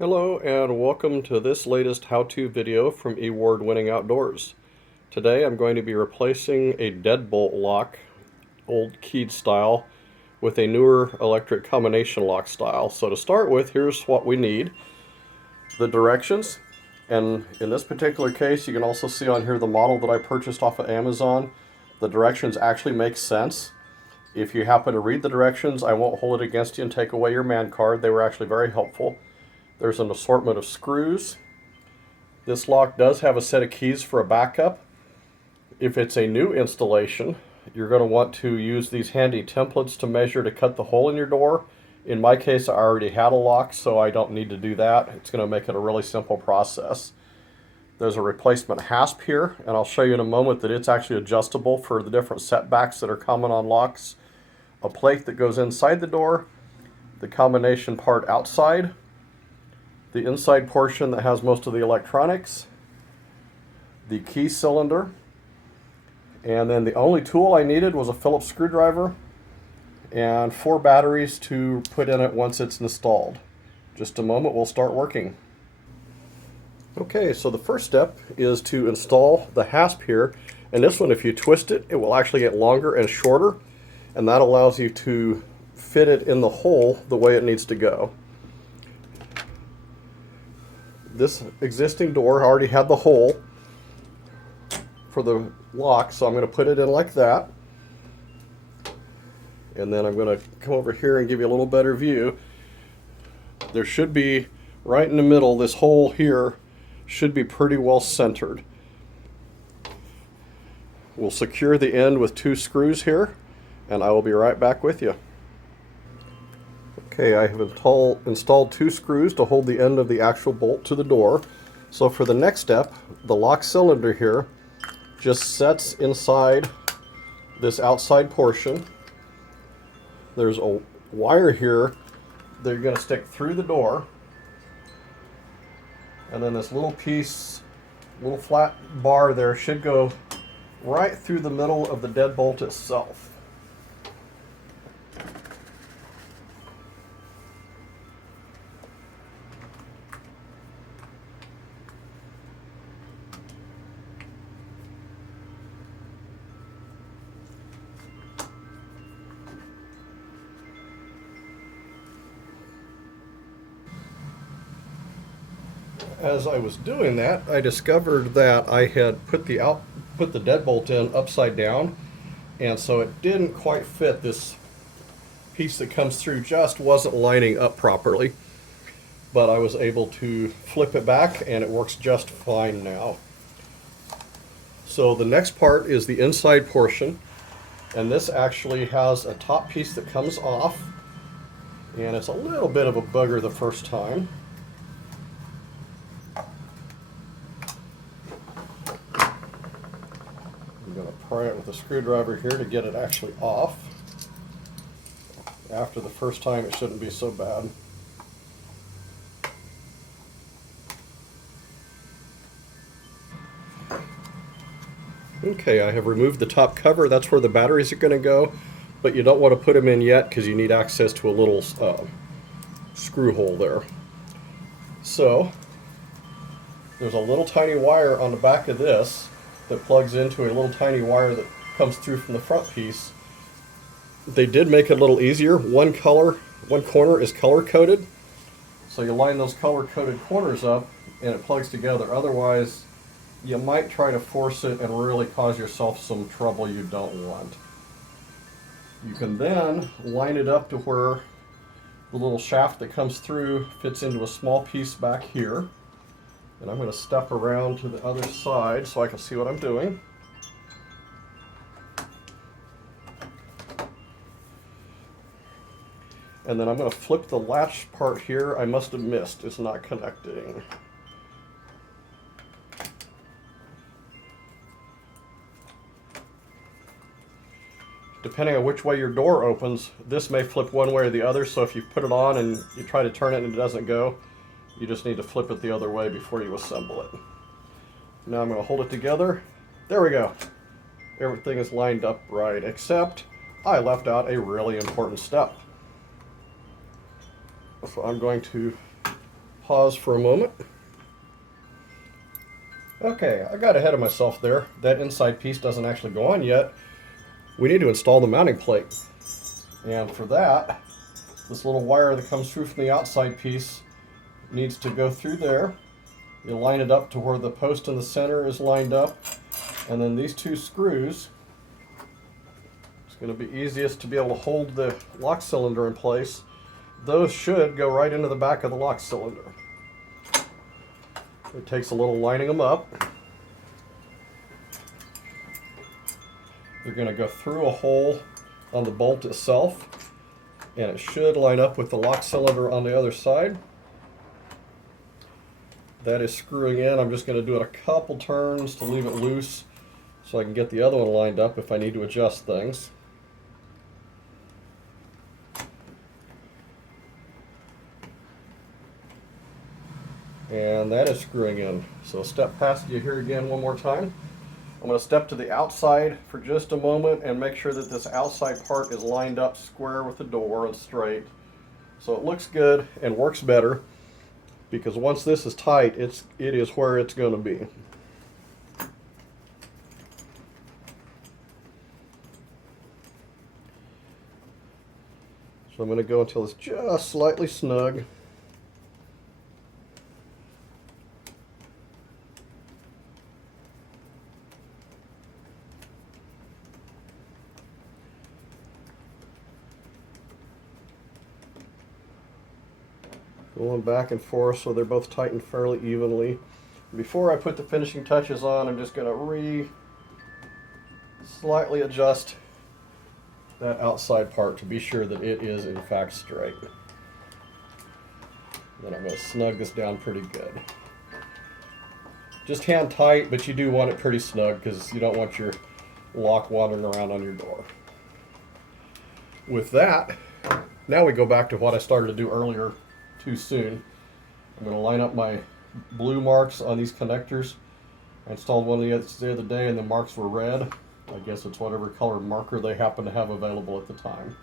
Hello and welcome to this latest how-to video from eWard Winning Outdoors. Today I'm going to be replacing a deadbolt lock, old keyed style, with a newer electric combination lock style. So to start with, here's what we need. The directions, and in this particular case you can also see on here the model that I purchased off of Amazon. The directions actually make sense. If you happen to read the directions, I won't hold it against you and take away your man card. They were actually very helpful. There's an assortment of screws. This lock does have a set of keys for a backup. If it's a new installation, you're going to want to use these handy templates to measure to cut the hole in your door. In my case, I already had a lock, so I don't need to do that. It's going to make it a really simple process. There's a replacement hasp here, and I'll show you in a moment that it's actually adjustable for the different setbacks that are common on locks. A plate that goes inside the door, the combination part outside, the inside portion that has most of the electronics, the key cylinder, and then the only tool I needed was a Phillips screwdriver and 4 batteries to put in it once it's installed. Just a moment, we'll start working. Okay, so the first step is to install the hasp here, and this one, if you twist it, it will actually get longer and shorter, and that allows you to fit it in the hole the way it needs to go. This existing door already had the hole for the lock, so I'm going to put it in like that. And then I'm going to come over here and give you a little better view. There should be, right in the middle, this hole here should be pretty well centered. We'll secure the end with 2 screws here, and I will be right back with you. Okay, I have installed 2 screws to hold the end of the actual bolt to the door. So for the next step, the lock cylinder here just sets inside this outside portion. There's a wire here that you're going to stick through the door. And then this little piece, little flat bar there should go right through the middle of the deadbolt itself. As I was doing that, I discovered that I had put the deadbolt in upside down, and so it didn't quite fit. This piece that comes through just wasn't lining up properly, but I was able to flip it back and it works just fine now. So the next part is the inside portion, and this actually has a top piece that comes off, and it's a little bit of a bugger the first time. I'm going to pry it with a screwdriver here to get it actually off. After the first time, it shouldn't be so bad. Okay, I have removed the top cover. That's where the batteries are going to go, but you don't want to put them in yet because you need access to a little screw hole there. So there's a little tiny wire on the back of this that plugs into a little tiny wire that comes through from the front piece. They did make it a little easier. One corner is color coded, so you line those color coded corners up and it plugs together. Otherwise, you might try to force it and really cause yourself some trouble you don't want. You can then line it up to where the little shaft that comes through fits into a small piece back here. And I'm going to step around to the other side so I can see what I'm doing. And then I'm going to flip the latch part here. I must have missed. It's not connecting. Depending on which way your door opens, this may flip one way or the other. So if you put it on and you try to turn it and it doesn't go, you just need to flip it the other way before you assemble it. Now I'm going to hold it together. There we go. Everything is lined up right, except I left out a really important step. So I'm going to pause for a moment. Okay, I got ahead of myself there. That inside piece doesn't actually go on yet. We need to install the mounting plate. And for that, this little wire that comes through from the outside piece needs to go through there. You line it up to where the post in the center is lined up. And then these two screws, it's going to be easiest to be able to hold the lock cylinder in place. Those should go right into the back of the lock cylinder. It takes a little lining them up. You're going to go through a hole on the bolt itself, and it should line up with the lock cylinder on the other side. That is screwing in. I'm just going to do it a couple turns to leave it loose so I can get the other one lined up if I need to adjust things. And that is screwing in. So step past you here again one more time. I'm going to step to the outside for just a moment and make sure that this outside part is lined up square with the door and straight. So it looks good and works better, because once this is tight, it is where it's going to be. So I'm going to go until it's just slightly snug. Going back and forth so they're both tightened fairly evenly. Before I put the finishing touches on, I'm just going to slightly adjust that outside part to be sure that it is in fact straight. Then I'm going to snug this down pretty good. Just hand tight, but you do want it pretty snug because you don't want your lock wandering around on your door. With that, now we go back to what I started to do earlier too soon. I'm going to line up my blue marks on these connectors. I installed one of the other day and the marks were red. I guess it's whatever color marker they happen to have available at the time.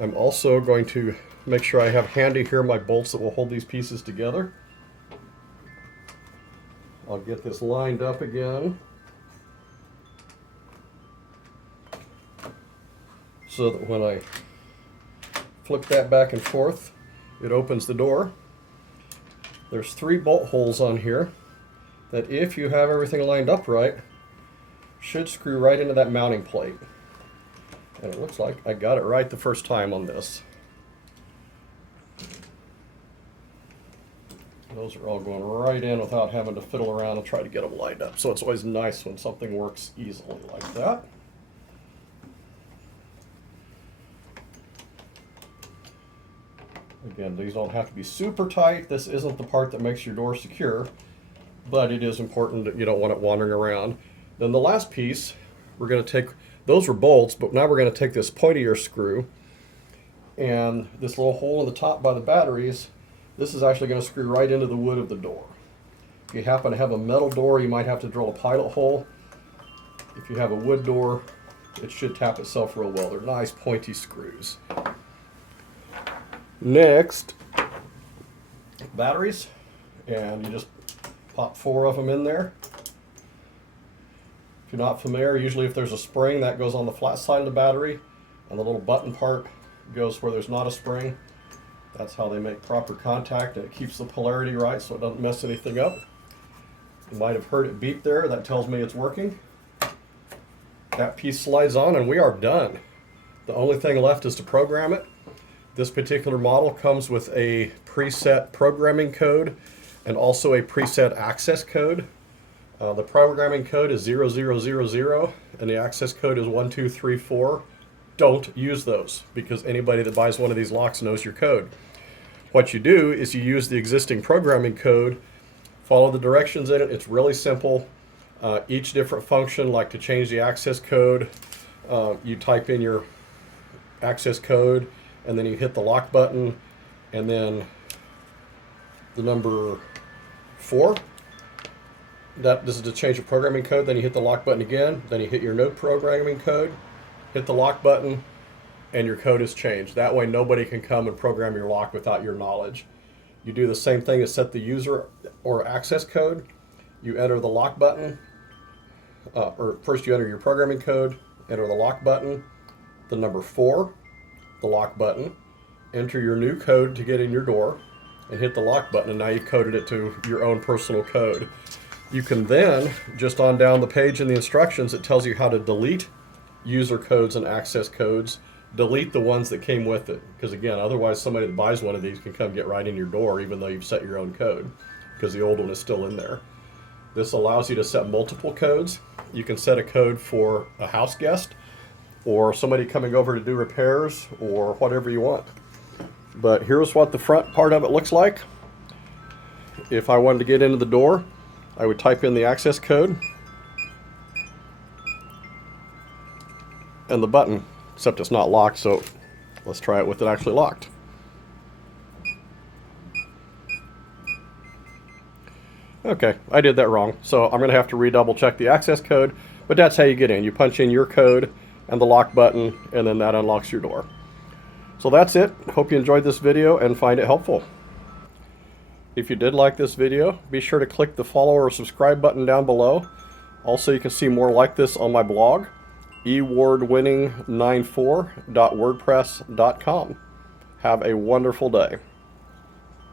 I'm also going to make sure I have handy here my bolts that will hold these pieces together. I'll get this lined up again so that when I flip that back and forth, it opens the door. There's 3 bolt holes on here that, if you have everything lined up right, should screw right into that mounting plate. And it looks like I got it right the first time on this. Those are all going right in without having to fiddle around and try to get them lined up. So it's always nice when something works easily like that. Again, these don't have to be super tight. This isn't the part that makes your door secure, but it is important that you don't want it wandering around. Then the last piece, we're going to take, those were bolts, but now we're going to take this pointier screw and this little hole in the top by the batteries. This is actually going to screw right into the wood of the door. If you happen to have a metal door, you might have to drill a pilot hole. If you have a wood door, it should tap itself real well. They're nice pointy screws. Next, batteries, and you just pop 4 of them in there. If you're not familiar, usually if there's a spring, that goes on the flat side of the battery, and the little button part goes where there's not a spring. That's how they make proper contact, and it keeps the polarity right so it doesn't mess anything up. You might have heard it beep there. That tells me it's working. That piece slides on and we are done. The only thing left is to program it. This particular model comes with a preset programming code and also a preset access code. The programming code is 0000 and the access code is 1234. Don't use those, because anybody that buys one of these locks knows your code. What you do is you use the existing programming code, follow the directions in it. It's really simple. Each different function, like to change the access code, you type in your access code and then you hit the lock button and then the number 4. This is to change the programming code. Then you hit the lock button again, then you hit your no programming code, hit the lock button, and your code is changed. That way nobody can come and program your lock without your knowledge. You do the same thing as set the user or access code. You enter the lock button, or first you enter your programming code, enter the lock button, the number 4, the lock button, enter your new code to get in your door, and hit the lock button, and now you've coded it to your own personal code. You can then, just on down the page in the instructions, it tells you how to delete user codes and access codes, delete the ones that came with it. Because again, otherwise somebody that buys one of these can come get right in your door even though you've set your own code, because the old one is still in there. This allows you to set multiple codes. You can set a code for a house guest or somebody coming over to do repairs or whatever you want. But here's what the front part of it looks like. If I wanted to get into the door, I would type in the access code and the button, except it's not locked, so let's try it with it actually locked. Okay, I did that wrong, so I'm going to have to redouble check the access code, but that's how you get in. You punch in your code and the lock button, and then that unlocks your door. So that's it. Hope you enjoyed this video and find it helpful. If you did like this video, be sure to click the follow or subscribe button down below. Also, you can see more like this on my blog, ewardwinning94.wordpress.com. Have a wonderful day.